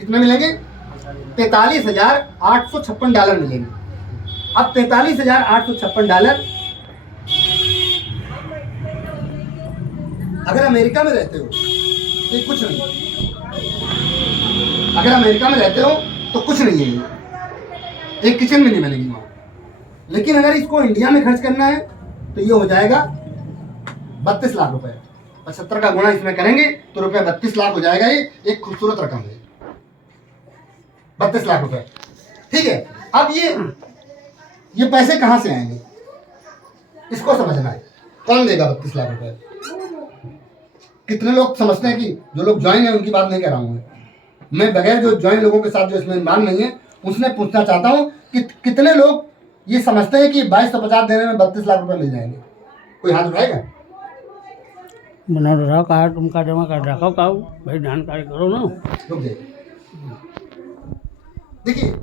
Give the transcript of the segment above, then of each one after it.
कितने मिलेंगे? $43,856 मिलेंगे। अब $43,856 अगर अमेरिका में रहते हो तो ये कुछ नहीं। अगर अमेरिका में रहते हो तो कुछ नहीं है, एक किचन में नहीं बनेगी वहां। लेकिन अगर इसको इंडिया में खर्च करना है तो ये हो जाएगा 32 लाख रुपए। 75 का गुणा इसमें करेंगे तो रुपए 32 लाख हो जाएगा। ये एक खूबसूरत रकम है, 32 लाख रुपए। ठीक है, अब ये पैसे कहां से आएंगे इसको समझना है। कौन देगा 32 लाख रुपए? कितने लोग समझते हैं कि जो लोग ज्वाइन है उनकी बात नहीं कर रहा हूं मैं बगैर जो ज्वाइन लोगों के साथ जो इसमें ईमान नहीं है उसने पूछना चाहता हूं कि कितने लोग ये समझते हैं कि 2250 देने में 32 लाख रुपए मिल जाएंगे? कोई हाथ उठाएगा? बना रहा कहा तुमका जमा कर रखो का भाई जानकारी करो ना। रुक जाइए, देखिए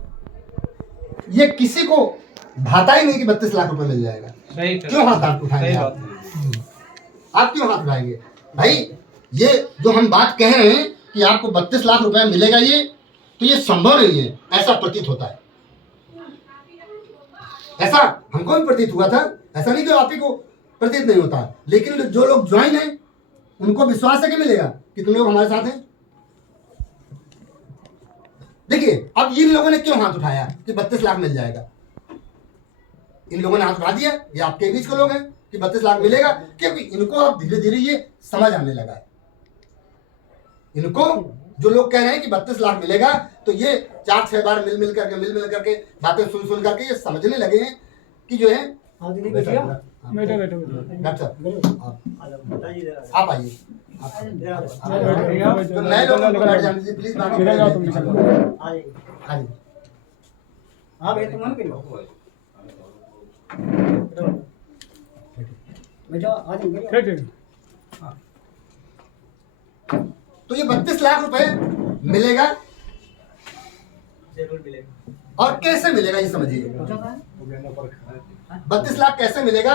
ये किसी को भाता ही नहीं कि 32 लाख रुपए मिल जाएगा। सही क्यों हाथ उठाएंगे आप क्यों हाथ उठाएंगे भाई? ये जो हम बात कह रहे हैं कि आपको 32 लाख रुपए मिलेगा, ये संभव नहीं है, ऐसा प्रतीत होता है। ऐसा हमको भी प्रतीत हुआ था, ऐसा नहीं कि आप ही को प्रतीत नहीं होता। लेकिन जो लोग ज्वाइन हैं उनको विश्वास है कि मिलेगा। कितने लोग हमारे साथ हैं? देखिए अब इन लोगों ने क्यों हाथ उठाया कि 32 लाख मिल जाएगा? इन लोगों ने हाथ उठा दिया, ये आपके बीच के लोग हैं कि 32 लाख मिलेगा, क्योंकि इनको अब धीरे धीरे ये समझ आने लगा है। इनको जो लोग कह रहे हैं कि 32 लाख मिलेगा, तो ये 4-6 बार मिल करके बातें सुन करके ये समझने लगे हैं कि जो है। डॉक्टर आप आइए, तो नए लोगों को बैठ जाने दीजिए प्लीज। तो ये 32 लाख रुपए मिलेगा, जरूर मिलेगा। और कैसे मिलेगा ये समझिए। 32 लाख कैसे मिलेगा?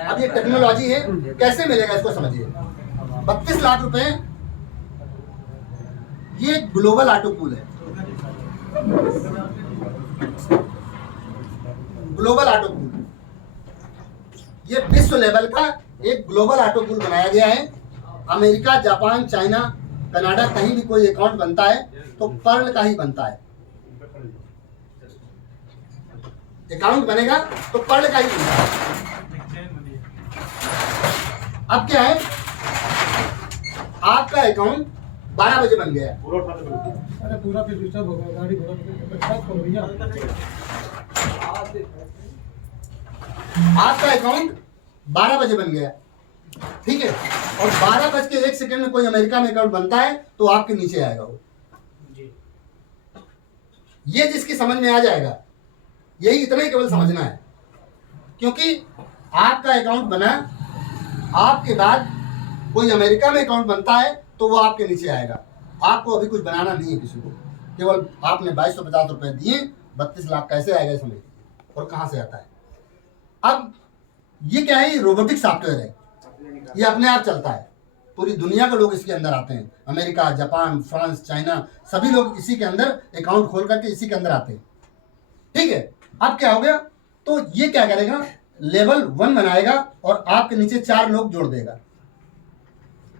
अब ये टेक्नोलॉजी है, कैसे मिलेगा इसको समझिए। 32 लाख रुपए ये ग्लोबल ऑटो पूल है। ग्लोबल ऑटो पूल ये विश्व लेवल का एक ग्लोबल ऑटो पूल बनाया गया है। अमेरिका, जापान, चाइना, कनाडा कहीं भी कोई अकाउंट बनता है तो पर्ल का ही बनता है। अकाउंट बनेगा तो पर्ल का ही बनता है। अब क्या है, आपका अकाउंट 12 बजे बन गया। आपका अकाउंट 12 बजे बन गया, ठीक है, और 12:01 में कोई अमेरिका में अकाउंट बनता है तो आपके नीचे आएगा वो। ये जिसकी समझ में आ जाएगा, यही इतना ही केवल समझना है। क्योंकि आपका अकाउंट बना, आपके बाद कोई अमेरिका में अकाउंट बनता है तो वो आपके नीचे आएगा। आपको अभी कुछ बनाना नहीं है किसी को, केवल आपने 2250 रुपए दिए। 32 लाख कैसे आएगा समझिए, और कहां से आता है। अब ये क्या है, रोबोटिक सॉफ्टवेयर है, ये अपने आप चलता है। पूरी दुनिया के लोग इसके अंदर आते हैं, अमेरिका, जापान, फ्रांस, चाइना, सभी लोग इसी के अंदर अकाउंट खोल करके इसी के अंदर आते हैं। ठीक है, अब क्या हो गया, तो ये क्या करेगा, लेवल 1 बनाएगा और आपके नीचे 4 लोग जोड़ देगा।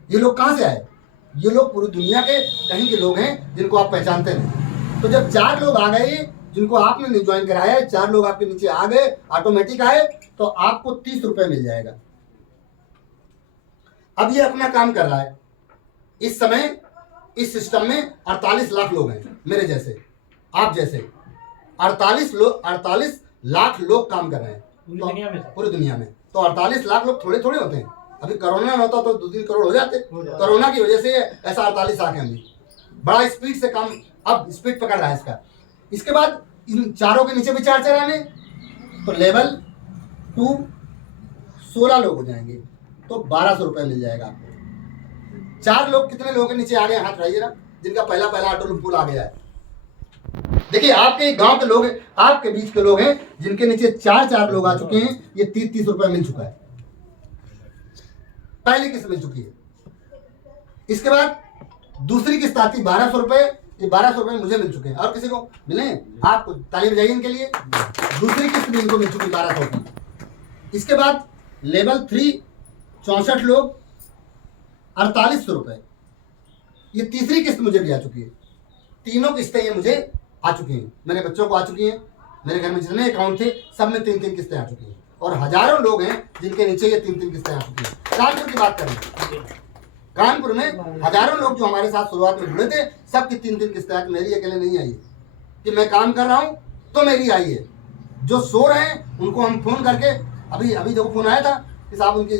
ये लोग कहां से आए? ये लोग पूरी दुनिया के कहीं के लोग हैं जिनको आप पहचानते नहीं। तो जब 4 लोग आ गए जिनको आपने नहीं ज्वाइन कराया, 4 लोग आपके नीचे आ गए, ऑटोमेटिक आए, तो आपको 30 रुपए मिल जाएगा। अब ये अपना काम कर रहा है। इस समय इस सिस्टम में 48 लाख लोग हैं, मेरे जैसे, आप जैसे 48 लाख लोग काम कर रहे हैं पूरी दुनिया में। तो 48 लाख लोग थोड़े थोड़े होते हैं। अभी कोरोना न होता तो 2-3 करोड़ हो जाते। कोरोना की वजह से ऐसा 48 आ गए। अभी बड़ा स्पीड से काम, अब स्पीड पकड़ रहा है इसका। इसके बाद इन चारों के नीचे भी 4 आने, तो लेवल 2 16 लोग हो जाएंगे, तो 1200 रुपए मिल जाएगा आपको। 4 लोग कितने लोगों के नीचे आ गए, हाथ उठाइए ना, जिनका पहला ऑटो पूल आ गया है। देखिए आपके गांव के लोग, आपके बीच के लोग हैं जिनके नीचे 4 लोग आ चुके हैं। ये 30 रुपए मिल चुका है, पहली किस्त मिल चुकी है। इसके बाद दूसरी किस्त आती 1200 रुपए, ये 1200 रुपये मुझे मिल चुके हैं, और किसी को मिले हैं? आपको ताली बजाइए इनके लिए। दूसरी किस्त भी इनको मिल चुकी 1200 की। इसके बाद लेवल 3 64 लोग 4800 रुपये, ये तीसरी किस्त मुझे भी आ चुकी है। तीनों किस्तें ये मुझे आ चुकी हैं, मेरे बच्चों को आ चुकी हैं, मेरे घर में जितने अकाउंट थे सब में 3-3 किस्तें आ चुकी हैं, और हजारों लोग हैं जिनके नीचे ये 3-3 किस्तें आ चुकी हैं। कानपुर की बात करें, कानपुर में हजारों लोग जो हमारे साथ शुरुआत में जुड़े थे, सबकी 3-3 किस्तें आई, मेरी अकेले नहीं आई है कि मैं काम कर रहा हूँ तो मेरी आई है। जो सो रहे हैं उनको हम फोन करके, अभी जो फोन आया था कि साहब उनकी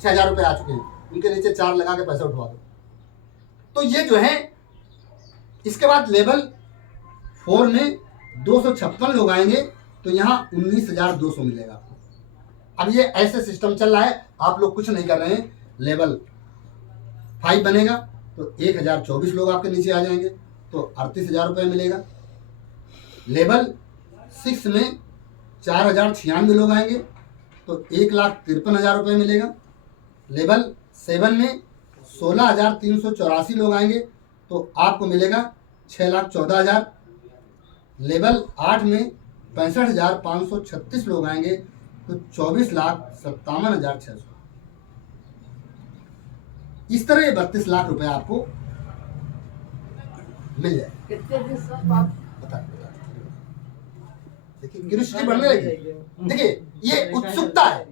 6000 रुपये आ चुके हैं, उनके नीचे 4 लगा के पैसे उठवा दो। तो ये जो है, इसके बाद लेवल 4 में 256 लोग आएंगे, तो यहाँ 19,200 मिलेगा आपको। अब ये ऐसे सिस्टम चल रहा है, आप लोग कुछ नहीं कर रहे हैं। लेवल 5 बनेगा तो 1024 लोग आपके नीचे आ जाएंगे, तो 38,000 रुपये मिलेगा। लेवल 6 में 4096 लोग आएंगे, तो 1,53,000 रुपये मिलेगा। लेवल 7 में 16,384 लोग आएंगे, तो आपको मिलेगा 6,14,000। लेवल 8 में 65,536 लोग आएंगे, तो 24,57,600। इस तरह ये 32 लाख रुपए आपको मिल जाए। बता देखिए, क्यूरियोसिटी बढ़ने लगी। देखिए, ये उत्सुकता है।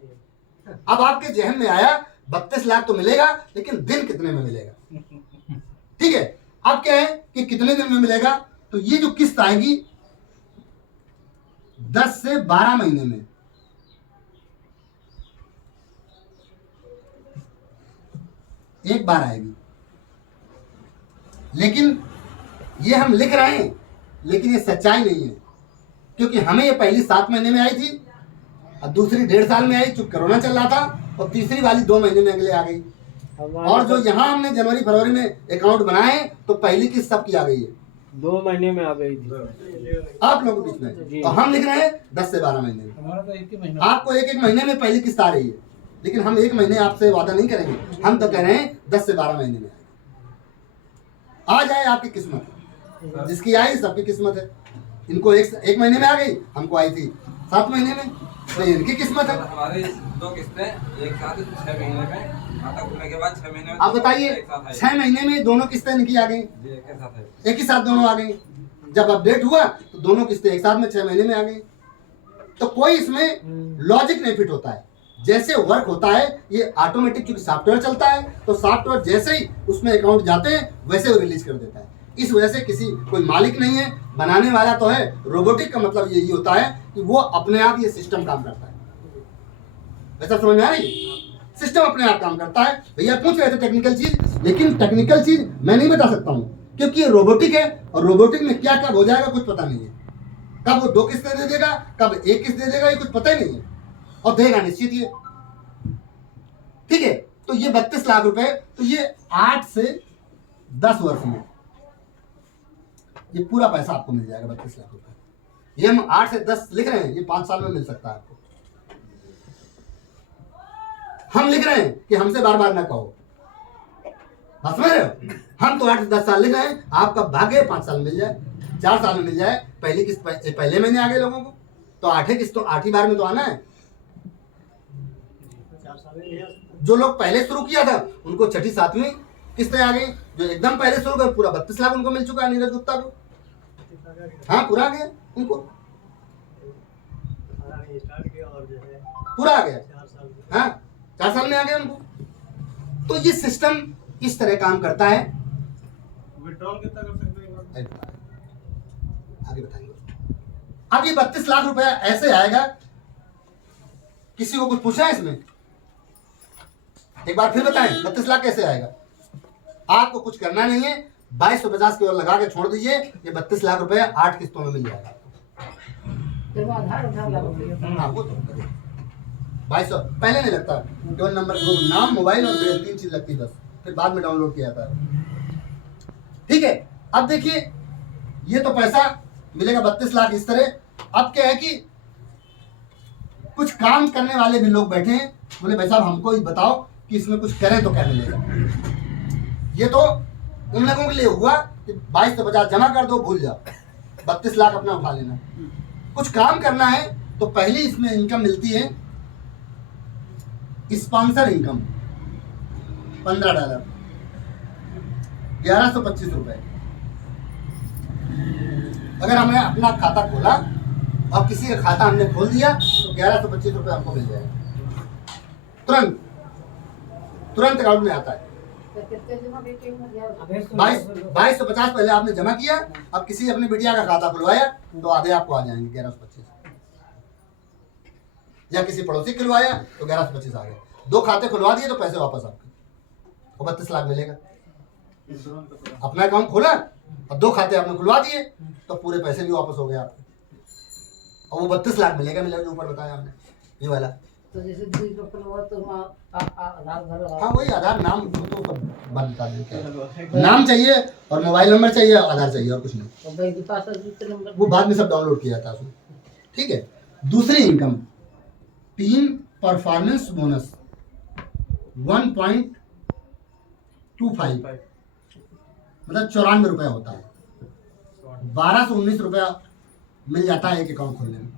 अब आपके जहन में आया 32 लाख तो मिलेगा, लेकिन दिन कितने में मिलेगा? ठीक है, अब क्या है कि कितने दिन में मिलेगा? तो ये जो किस्त आएगी 10 से 12 महीने में, एक बार आएगी। लेकिन ये हम लिख रहे हैं, लेकिन ये सच्चाई नहीं है, क्योंकि हमें ये पहली 7 महीने में आई थी, और दूसरी 1.5 साल में आई, चूंकि कोरोना चल रहा था, और तीसरी वाली 2 महीने में अगले आ गई। और जो यहाँ हमने जनवरी फरवरी में अकाउंट बनाए, तो पहली किस्त सबकी आ गई है, 2 महीने में आ गई थी आप लोगों के बीच में। और हम लिख रहे हैं 10 से 12 महीने में। हमारा तो एक ही महीना। आपको एक महीने में पहली किस्त आ रही है, लेकिन हम 1 महीने आपसे वादा नहीं करेंगे, हम तो कह रहे हैं 10 से 12 महीने में आ जाए। आपकी किस्मत, जिसकी आई सबकी किस्मत है। इनको एक महीने में आ गई, हमको आई थी 7 महीने में, तो इनकी किस्मत है। हमारी 2 किस्तें एक साथ 6 महीने में, खाता खुलने के बाद 6 महीने में। आप बताइए, 6 महीने में दोनों किस्तें इनकी आ गई, एक ही साथ दोनों आ गई। जब अपडेट हुआ तो दोनों किस्तें एक साथ में 6 महीने में आ गई। तो कोई इसमें लॉजिक नहीं फिट होता है। जैसे वर्क होता है ये ऑटोमेटिक, क्योंकि सॉफ्टवेयर चलता है, तो सॉफ्टवेयर जैसे ही उसमें अकाउंट जाते हैं वैसे वो रिलीज कर देता है। इस वजह से किसी कोई मालिक नहीं है, बनाने वाला तो है। रोबोटिक का मतलब यही होता है कि वो अपने आप ये सिस्टम काम करता है। वैसा समझ में आ रही है? सिस्टम अपने आप काम करता है। भैया पूछ रहे थे टेक्निकल चीज, लेकिन टेक्निकल चीज मैं नहीं बता सकता हूँ, क्योंकि ये रोबोटिक है, और रोबोटिक में क्या कब हो जाएगा कुछ पता नहीं है। कब वो 2 किस्तें दे देगा, कब 1 किस्त दे देगा, ये कुछ पता ही नहीं है, और देगा निश्चित ये। ठीक है, तो ये 32 लाख रुपए, तो ये 8 से 10 वर्ष में ये पूरा पैसा आपको मिल जाएगा। 32 लाख रुपए ये हम 8 से 10 लिख रहे हैं, ये 5 साल में मिल सकता है आपको। हम लिख रहे हैं कि हमसे बार बार ना कहो, समझ रहे हो? हम तो 8 से 10 साल लिख रहे हैं, आपका भाग्य 5 साल में मिल जाए, 4 साल में मिल जाए। पहली किस्त पहले महीने आ गए लोगों को, तो 8 किस्त तो 8 बार में तो आना है। जो लोग पहले शुरू किया था उनको 6ठी 7वीं किस्तें आ गई। जो एकदम पहले शुरू कर, पूरा 32 लाख उनको मिल चुका है, नीरज गुप्ता को। हाँ, पूरा आ गया उनको, पूरा आ गया। हाँ, 4 साल में आ गया उनको। तो ये सिस्टम इस तरह काम करता है। विड्रॉल कितना कर सकते हैं? आगे बताएंगे। अब ये 32 लाख रुपया ऐसे आएगा। किसी को कुछ पूछना है इसमें? एक बार फिर बताएं, 32 लाख कैसे आएगा? आपको कुछ करना नहीं है, 2250 की ओर लगा के छोड़ दीजिए, ये 32 लाख रुपए 8 किस्तों में मिल जाएगा। हाँ, वो तो 2200 पहले नहीं लगता, केवल नंबर, नाम, मोबाइल और 3 चीज लगती बस, फिर बाद में डाउनलोड किया जाता है। ठीक है, अब देखिए ये तो पैसा मिलेगा 32 लाख इस तरह। अब क्या है कि कुछ काम करने वाले भी लोग बैठे हैं, बोले भाई साहब हमको ही बताओ कि इसमें कुछ करें तो क्या मिलेगा। ये तो उन लोगों के लिए हुआ कि 2250 जमा कर दो, भूल जाओ, 32 लाख अपना उठा लेना। कुछ काम करना है तो पहली इसमें इनकम मिलती है स्पॉन्सर इनकम, $15, 1125 रुपए। अगर हमने अपना खाता खोला और किसी का खाता हमने खोल दिया तो 1125 रुपए हमको मिल जाएगा तुरंत, तुरंत अकाउंट में आता है। 2250 पहले आपने जमा किया, अब किसी अपनी बिटिया का खाता खुलवाया तो आधे आपको आ जाएंगे 1125, या किसी पड़ोसी खुलवाया तो 1125 आ गए। 2 खाते खुलवा दिए तो पैसे वापस आपके, और 32 लाख मिलेगा। अपना अकाउंट खोला और 2 खाते आपने खुलवा दिए तो पूरे पैसे भी वापस हो गए आपके, और वो 32 लाख मिलेगा जो ऊपर बताया आपने, ये वाला। तो जैसे दूसरी को खुलवा तो आधार भरो। हाँ वही आधार, नाम तो बनता है, नाम चाहिए और मोबाइल नंबर चाहिए, आधार चाहिए और कुछ नहीं। तो बैंक के पास नंबर वो बाद में सब डाउनलोड किया जाता है उसमें। ठीक है। दूसरी इनकम, टीम परफॉर्मेंस बोनस 1.25, मतलब 94 रुपया होता है। 1219 रुपया मिल जाता है एक अकाउंट खोलने में।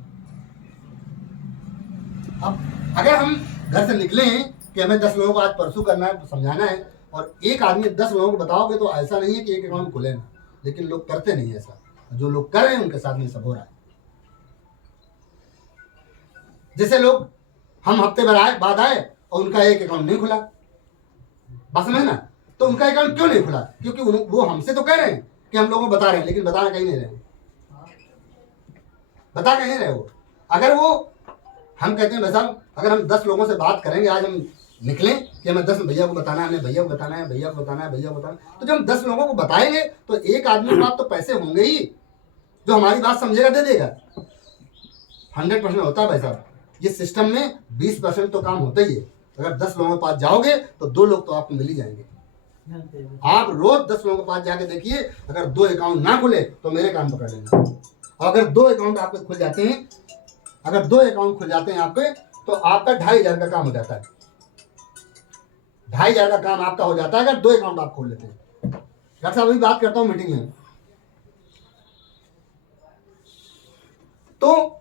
अब अगर हम घर से निकले हैं कि हमें 10 लोगों को आज परसों करना है, समझाना है, और एक आदमी 10 लोगों को बताओगे तो ऐसा नहीं है कि एक अकाउंट खोले ना, लेकिन लोग करते नहीं है ऐसा। जो लोग कर रहे हैं उनके साथ में सब हो रहा है। जैसे लोग हम हफ्ते भर बाद आए और उनका एक अकाउंट नहीं खुला, बात समझ ना, तो उनका अकाउंट क्यों नहीं खुला? क्योंकि वो हमसे तो कह रहे हैं कि हम लोगों को बता रहे हैं, लेकिन बताना कहीं नहीं रहे, बता कहीं नहीं रहे वो। अगर वो हम कहते हैं भाई साहब अगर हम 10 लोगों से बात करेंगे, आज हम निकलें कि हमें 10 भैया को बताना है, हमें भैया को बताना है, भैया को बताना है, भैया को बताना है, तो जब हम 10 लोगों को बताएंगे तो एक आदमी के पास तो पैसे होंगे ही, जो हमारी बात समझेगा दे देगा। 100% होता है भाई साहब, ये सिस्टम में 20% तो काम होता ही है। अगर 10 लोगों के पास जाओगे तो 2 लोग तो आपको मिल ही जाएंगे। आप रोज 10 लोगों के पास जाके देखिए, अगर 2 अकाउंट ना खुले तो मेरे काम पकड़ लेना। और अगर 2 अकाउंट आपके खुल जाते हैं, अगर 2 अकाउंट खुल जाते हैं आपके, तो आपका 2500 का काम हो जाता है। 2500 का काम आपका हो जाता है अगर 2 अकाउंट आप खोल लेते हैं। डॉक्टर साहब अभी बात करता हूं मीटिंग में, तो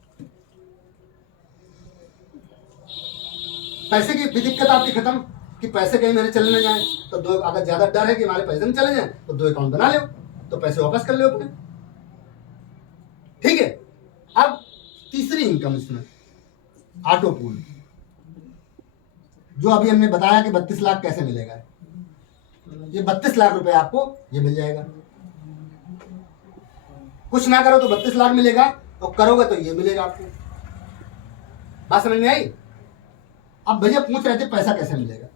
पैसे की भी दिक्कत आपकी खत्म कि पैसे कहीं मेरे चले न जाए। तो 2, अगर ज्यादा डर है कि हमारे पैसे नहीं चले जाए तो 2 अकाउंट बना लो, तो पैसे वापस कर लो अपने। ठीक है। अब तीसरी इनकम इसमें ऑटो पूल, जो अभी हमने बताया कि 32 लाख कैसे मिलेगा। ये 32 लाख रुपए आपको ये मिल जाएगा। कुछ ना करो तो 32 लाख मिलेगा, और करोगे तो ये मिलेगा आपको। बात समझ में आई? अब भैया पूछ रहे थे पैसा कैसे मिलेगा।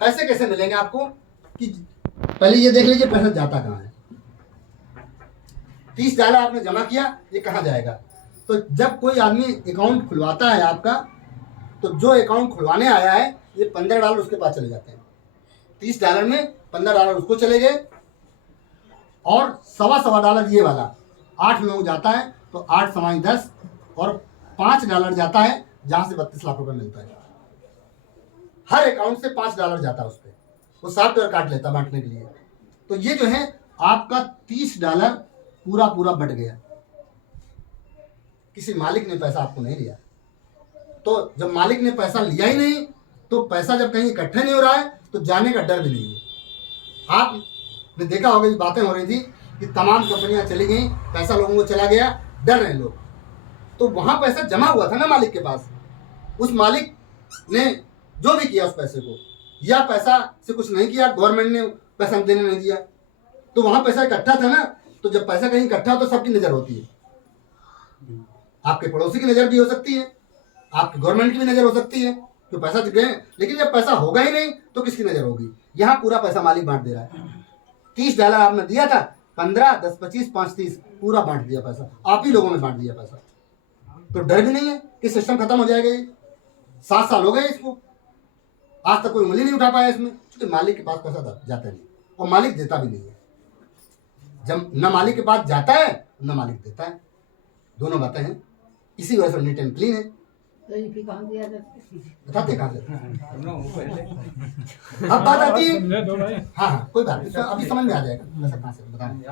पैसे कैसे मिलेंगे आपको कि पहले ये देख लीजिए पैसा जाता कहाँ है। $30 आपने जमा किया, ये कहाँ जाएगा? तो जब कोई आदमी अकाउंट खुलवाता है आपका, तो जो अकाउंट खुलवाने आया है ये $15 उसके पास चले जाते हैं। $30 में $15 उसको चले गए, और $1.25 ये वाला 8 लोग जाता है, तो 8 × 10 और $5 जाता है, जहां से 32 लाख रुपए मिलता है। हर अकाउंट से $5 जाता है उस पर, वो $7 काट लेता बांटने के लिए। तो ये जो है आपका $30 पूरा पूरा बट गया। किसी मालिक ने पैसा आपको नहीं दिया। तो जब मालिक ने पैसा लिया ही नहीं, तो पैसा जब कहीं इकट्ठा नहीं हो रहा है तो जाने का डर भी नहीं है। आपने देखा होगा, ये बातें हो रही थी कि तमाम कंपनियां चली गई, पैसा लोगों को चला गया, डर रहे लोग। तो वहां पैसा जमा हुआ था ना मालिक के पास, उस मालिक ने जो भी किया उस पैसे को, या पैसा से कुछ नहीं किया, गवर्नमेंट ने पैसा देने नहीं दिया, तो वहां पैसा इकट्ठा था ना। तो जब पैसा कहीं इकट्ठा हो तो सबकी नजर होती है। आपके पड़ोसी की नजर भी हो सकती है, आपकी गवर्नमेंट की भी नजर हो सकती है, तो पैसा तो गए। लेकिन जब पैसा होगा ही नहीं तो किसकी नजर होगी? यहाँ पूरा पैसा मालिक बांट दे रहा है। $30 आपने दिया था, 15, 10, 25, 5, 30 पूरा बांट दिया पैसा, आप ही लोगों ने बांट दिया पैसा। तो डर भी नहीं है कि सिस्टम खत्म हो जाएगा। ये 7 साल हो गए इसको, आज तक कोई उंगली नहीं उठा पाया इसमें, क्योंकि मालिक के पास पैसा जाता नहीं, और मालिक देता भी नहीं है। जब न मालिक के पास जाता है न मालिक देता है, दोनों बातें हैं। इसी वजह से नीट एंड क्लीन है। बताते कहाँ से? तुम लोग हो पहले अब बात आती है, हाँ हाँ कोई बात नहीं, तो अभी समझ में आ जाएगा पैसा कहाँ से बताएं।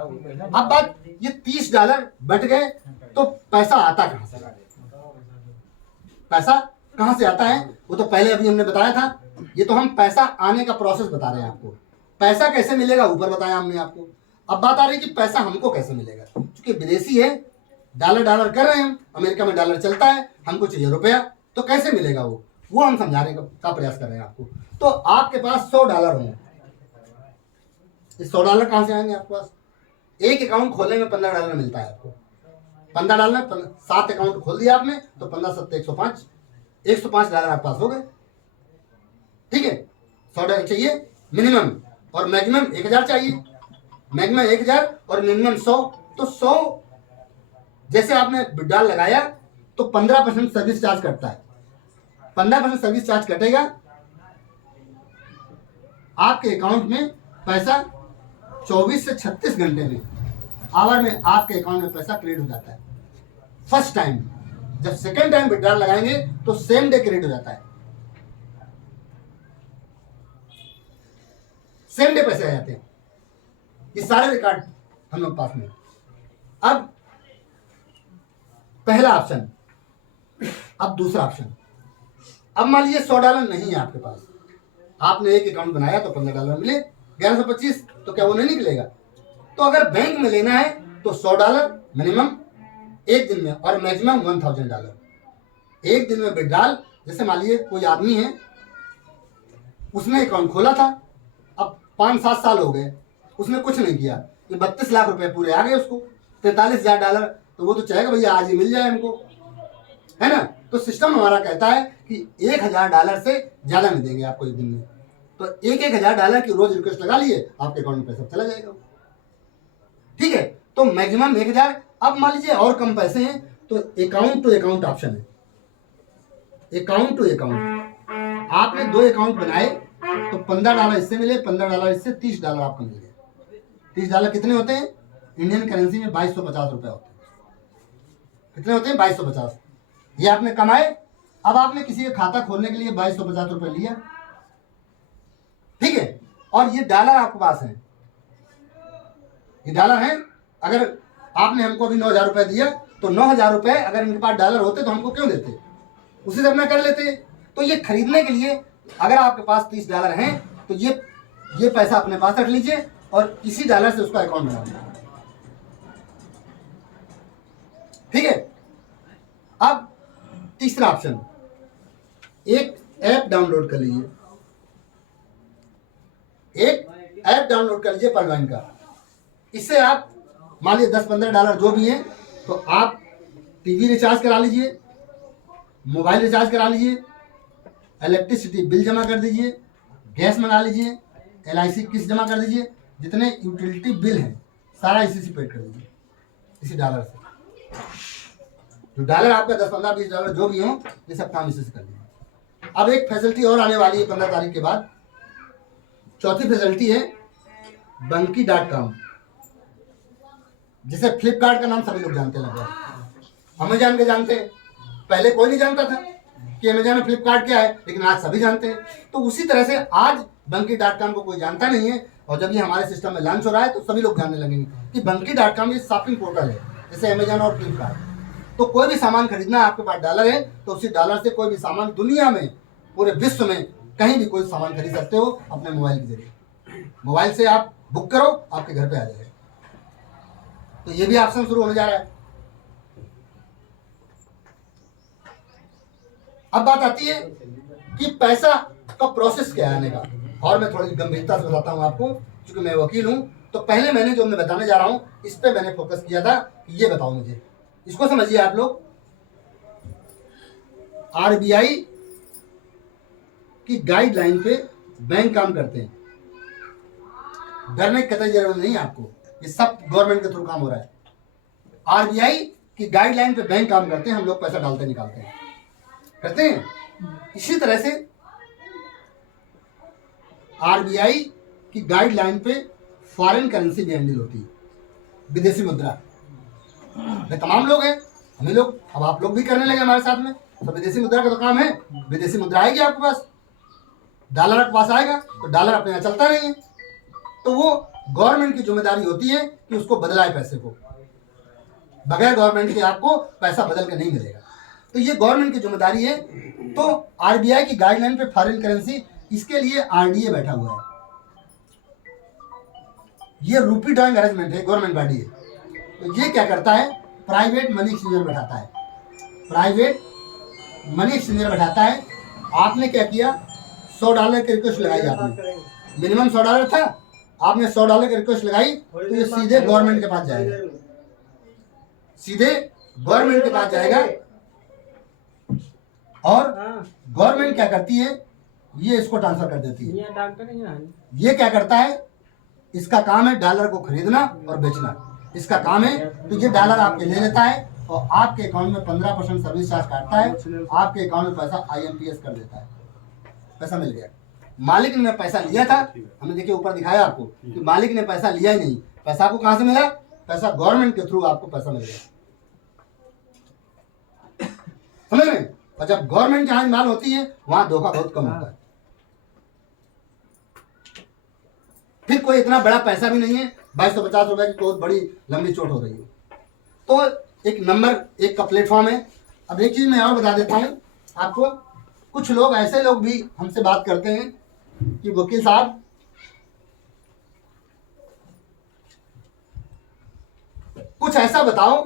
अब बात ये $30 बट गए तो पैसा आता कहाँ से? पैसा कहाँ से आता है वो तो पहले अभी हमने बताया था। ये तो हम पैसा आने का प्रोसेस बता रहे हैं आपको। पैसा कैसे मिलेगा ऊपर बताया हमने आपको। अब बात आ रही है कि पैसा हमको कैसे मिलेगा, क्योंकि विदेशी है, डॉलर कर रहे हैं हम, अमेरिका में डॉलर चलता है, हमको चाहिए रुपया, तो कैसे मिलेगा वो हम समझाने का प्रयास कर रहे हैं आपको। तो आपके पास $100 होंगे, ये $100 कहाँ से आएंगे आपके पास? एक अकाउंट खोलने में $15 मिलता है आपको। $15 में 7 अकाउंट खोल दिया आपने तो 15 7 105, $105 आपके पास हो गए। ठीक है, $100 चाहिए मिनिमम और मैक्सिमम 1000 चाहिए। मैक्सिमम 1000 और मिनिमम 100, तो 100 जैसे आपने विड्रॉल लगाया तो 15% सर्विस चार्ज कटता है। 15% सर्विस चार्ज कटेगा, आपके अकाउंट में पैसा 24 से 36 घंटे में, आवर में आपके अकाउंट में पैसा क्रेडिट हो जाता है फर्स्ट टाइम। जब सेकेंड टाइम विड्रॉल लगाएंगे तो सेम डे क्रेडिट हो जाता है, सेम डे पैसे आ जाते हैं। ये सारे रिकॉर्ड हम लोग पास में। अब पहला ऑप्शन, अब दूसरा ऑप्शन। अब मान लीजिए $100 नहीं है आपके पास, आपने एक अकाउंट बनाया तो $15 मिले, 1125, तो क्या वो नहीं निकलेगा? तो अगर बैंक में लेना है तो $100 मिनिमम एक दिन में और मैक्सिमम $1000 एक दिन में विड्रॉल। जैसे मान लीजिए कोई आदमी है, उसने अकाउंट खोला था, अब 5-7 साल हो गए, उसने कुछ नहीं किया, ये 32 लाख रुपए पूरे आ गए उसको, $43,000, तो वो तो चाहेगा भैया आज ही मिल जाए हमको, है ना। तो सिस्टम हमारा कहता है कि $1000 से ज्यादा नहीं देंगे आपको एक दिन में। तो $1000 की रोज रिक्वेस्ट लगा लिए, आपके अकाउंट में पैसा चला जाएगा। ठीक है, तो मैक्सिमम 1000। अब मान लीजिए और कम पैसे हैं तो अकाउंट टू अकाउंट ऑप्शन है। अकाउंट टू अकाउंट, आपने 2 अकाउंट बनाए तो $15 इससे मिले, $15 इससे, $30 आपको मिल गया। $30 कितने होते हैं इंडियन करेंसी में? 2250 रुपए होते हैं। कितने होते हैं? 2250। ये आपने कमाए। अब आपने किसी का खाता खोलने के लिए 2250 रुपए लिया, ठीक है, और ये डॉलर आपके पास है, ये डॉलर है। अगर आपने हमको अभी 9000 रुपए दिया तो 9000 रुपए अगर इनके पास डॉलर होते तो हमको क्यों देते? उसी से अपना कर लेते। तो ये खरीदने के लिए अगर आपके पास $30 हैं तो ये पैसा अपने पास रख लीजिए और इसी डॉलर से उसका अकाउंट बना लीजिए। ठीक है। अब तीसरा ऑप्शन, एक ऐप डाउनलोड कर लीजिए, एक ऐप डाउनलोड कर लीजिए पलवाइन का। इससे आप मान लीजिए $10-15 जो भी है, तो आप टीवी रिचार्ज करा लीजिए, मोबाइल रिचार्ज करा लीजिए, इलेक्ट्रिसिटी बिल जमा कर दीजिए, गैस मंगा लीजिए, LIC किस्त जमा कर दीजिए, जितने यूटिलिटी बिल हैं सारा इसी से पेड कर दीजिए, इसी डॉलर से। जो डॉलर आपका 10, 15, $20 जो भी हो, ये सब काम इसी से कर दीजिए। अब एक फैसिलिटी और आने वाली है 15 तारीख के बाद। चौथी फैसिलिटी है Bunky.com, जिसे फ्लिपकार्ट का नाम सभी लोग जानते हैं, लगभग अमेजॉन के जानते हैं। पहले कोई नहीं जानता था कि अमेजॉन और फ्लिपकार्ट क्या है, लेकिन आज सभी जानते हैं। तो उसी तरह से आज Bunky.com को कोई जानता नहीं है, और जब ये हमारे सिस्टम में लॉन्च हो रहा है तो सभी लोग जानने लगेंगे कि Bunky.com ये शॉपिंग पोर्टल है, जैसे अमेजॉन और फ्लिपकार्ट। तो कोई भी सामान खरीदना है, आपके पास डॉलर है तो उसी डॉलर से कोई भी सामान दुनिया में, पूरे विश्व में कहीं भी कोई सामान खरीद सकते हो अपने मोबाइल के जरिए। मोबाइल से आप बुक करो, आपके घर पे आ जाएगा। तो ये भी ऑप्शन शुरू होने जा रहा है। अब बात आती है कि पैसा का प्रोसेस क्या है आने का, और मैं थोड़ी गंभीरता से बताता हूं आपको, क्योंकि मैं वकील हूं। तो पहले मैंने जो मैं बताने जा रहा हूं इस पे मैंने फोकस किया था कि ये बताओ मुझे, इसको समझिए आप लोग। RBI की गाइडलाइन पे बैंक काम करते हैं, डरने की कतई जरूरत नहीं है आपको, ये सब गवर्नमेंट के थ्रू काम हो रहा है। RBI की गाइडलाइन पे बैंक काम करते हैं, हम लोग पैसा डालते निकालते हैं, करते हैं। इसी तरह से RBI की गाइडलाइन पे फॉरेन करेंसी भी हैंडल होती है, विदेशी मुद्रा। तमाम लोग हैं, हमें लोग, अब आप लोग भी करने लगे हमारे साथ में, तो विदेशी मुद्रा का तो काम है, विदेशी मुद्रा आएगी आपके पास, डॉलर आपके पास आएगा तो डॉलर अपने यहाँ चलता नहीं है। तो वो गवर्नमेंट की जिम्मेदारी होती है कि उसको बदलाए पैसे को, बगैर गवर्नमेंट के आपको पैसा बदल के नहीं मिलेगा। तो ये गवर्नमेंट की जिम्मेदारी है। तो आरबीआई की गाइडलाइन पे फॉरेन करेंसी, इसके लिए आरडीए बैठा हुआ है। ये रूपी ड्राइंग अरेंजमेंट है, गवर्नमेंट बॉडी है। तो ये क्या करता है, प्राइवेट मनी एक्सचेंजर बैठाता है, प्राइवेट मनी एक्सचेंजर बैठाता है। आपने क्या किया, $100 की रिक्वेस्ट लगाई, आपने मिनिमम $100 था, आपने $100 की रिक्वेस्ट लगाई, तो ये सीधे गवर्नमेंट के पास जाएगा, सीधे गवर्नमेंट के पास जाएगा। और गवर्नमेंट क्या करती है, ये इसको ट्रांसफर कर देती है। ये क्या करता है, इसका काम है डॉलर को खरीदना और बेचना, इसका काम है। तो ये डॉलर आपके ले लेता है और आपके अकाउंट में 15% सर्विस चार्ज काटता है, आपके अकाउंट में पैसा IMPS कर देता है, पैसा मिल गया। मालिक ने पैसा लिया था, हमने देखिए ऊपर दिखाया आपको कि मालिक ने पैसा लिया ही नहीं, पैसा आपको कहां से मिला, पैसा गवर्नमेंट के थ्रू आपको पैसा मिल गया, समझ रहे हैं। और जब गवर्नमेंट जहां माल होती है वहां धोखा बहुत कम होता है। फिर कोई इतना बड़ा पैसा भी नहीं है, 2250 रुपए की बहुत बड़ी लंबी चोट हो रही है। तो एक नंबर 1 का प्लेटफॉर्म है। अब एक चीज मैं और बता देता हूं आपको, कुछ लोग ऐसे लोग भी हमसे बात करते हैं कि वकील साहब कुछ ऐसा बताओ,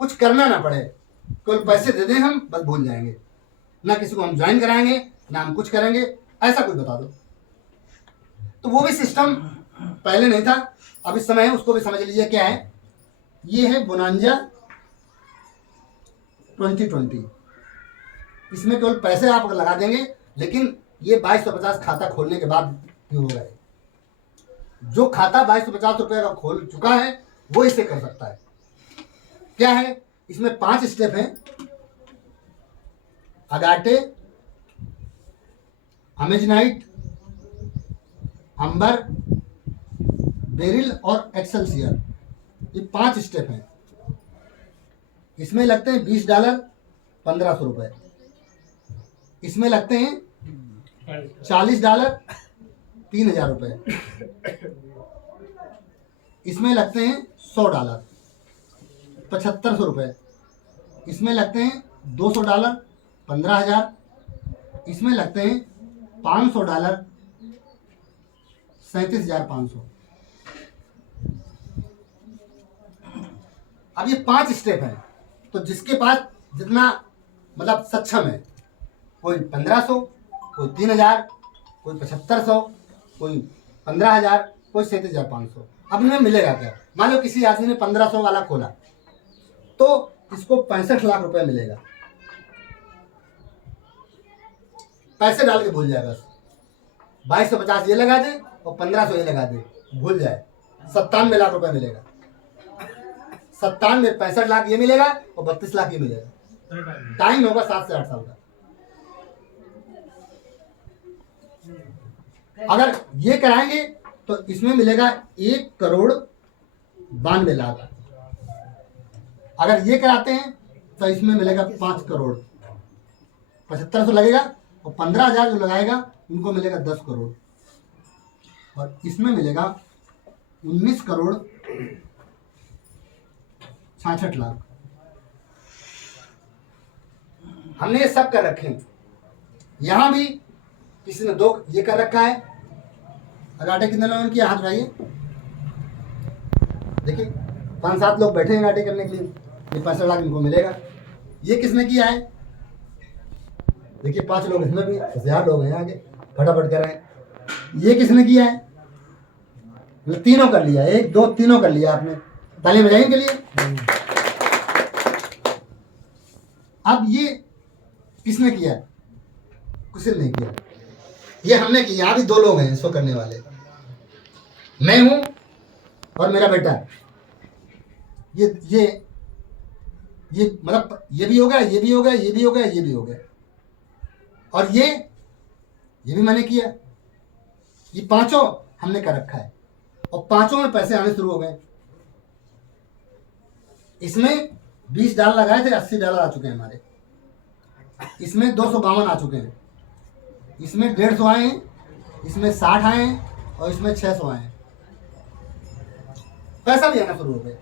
कुछ करना ना पड़े, केवल पैसे दे दें, हम बस भूल जाएंगे, ना किसी को हम ज्वाइन कराएंगे, ना हम कुछ करेंगे, ऐसा कुछ बता दो। तो वो भी सिस्टम पहले नहीं था, अब इस समय है, उसको भी समझ लीजिए क्या है। ये है बोनांजा 2020। इसमें केवल पैसे आप लगा देंगे, लेकिन ये 2250 खाता खोलने के बाद ही होगा। जो खाता 2250 रुपए का खोल चुका है वो इसे कर सकता है। क्या है, इसमें 5 स्टेप हैं, अगाटे, अमेजनाइट, अंबर, बेरिल और एक्सेलसियर, ये 5 स्टेप हैं। इसमें लगते हैं $20, 1500 रुपए। इसमें लगते हैं $40, 3000 रुपए। इसमें लगते हैं $100, 7500 रुपए। इसमें लगते हैं $200, 15000। इसमें लगते हैं $500, 37,500। अब ये 5 स्टेप हैं, तो जिसके पास जितना मतलब सक्षम है, कोई 1500, कोई 3000, कोई 7500, कोई 15000, कोई 37,500। अब इनमें मिलेगा क्या, मान लो किसी आदमी ने 1500 वाला खोला तो इसको 65 लाख रुपए मिलेगा। पैसे डाल के भूल जाए, बस 2250 ये लगा दे और 1500 ये लगा दे, भूल जाए, 97 लाख रुपए मिलेगा। 97 65 लाख ये मिलेगा और 32 लाख ये मिलेगा। टाइम होगा 7 से 8 साल का। अगर ये कराएंगे तो इसमें मिलेगा 1,92,00,000। अगर ये कराते हैं तो इसमें मिलेगा 5 करोड़। 7500 लगेगा और 15,000 जो लगाएगा उनको मिलेगा 10 करोड़, और इसमें मिलेगा 19 करोड़ 66 लाख। हमने ये सब कर रखे हैं। यहां भी किसी ने 2 ये कर रखा है। अगाटे कितने लोगों की, हाथ उठाइए। देखिए 5-7 लोग बैठे हैं अगाटे करने के लिए, ये 65 लाख इनको मिलेगा। ये किसने किया है, देखिए 5 लोग इसमें भी, 1000 लोग हैं आगे, फटाफट कर रहे हैं। ये किसने किया है, मतलब तीनों कर लिया, 1 2 तीनों कर लिया आपने, ताली बजाइए के लिए। अब ये किसने किया, किसी ने नहीं किया, ये हमने किया। यहाँ भी 2 लोग हैं इसको करने वाले, मैं हूं और मेरा बेटा। ये मतलब ये भी हो गया, ये भी हो गया, ये भी हो गया, ये भी हो गया, और ये भी मैंने किया। ये 5 हमने कर रखा है और 5 में पैसे आने शुरू हो गए। इसमें $20 लगाए थे, $80 आ चुके हैं हमारे। इसमें 252 आ चुके हैं, इसमें 150 आए हैं, इसमें 60 आए हैं और इसमें 600 आए हैं। पैसा भी आना शुरू हो गया।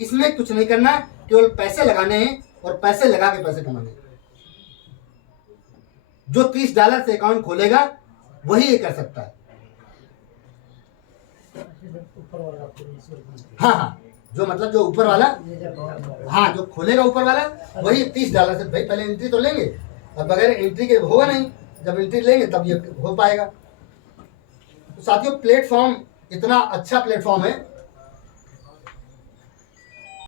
इसमें कुछ नहीं करना, केवल पैसे लगाने हैं और पैसे लगा के पैसे कमाने हैं। जो $30 से अकाउंट खोलेगा वही ये कर सकता है। हाँ, जो मतलब जो ऊपर वाला, हाँ, जो खोलेगा ऊपर वाला वही $30 से। भाई पहले एंट्री तो लेंगे, और बगैर एंट्री के होगा नहीं। जब एंट्री लेंगे तब ये हो पाएगा। तो साथियों, प्लेटफॉर्म इतना अच्छा प्लेटफॉर्म है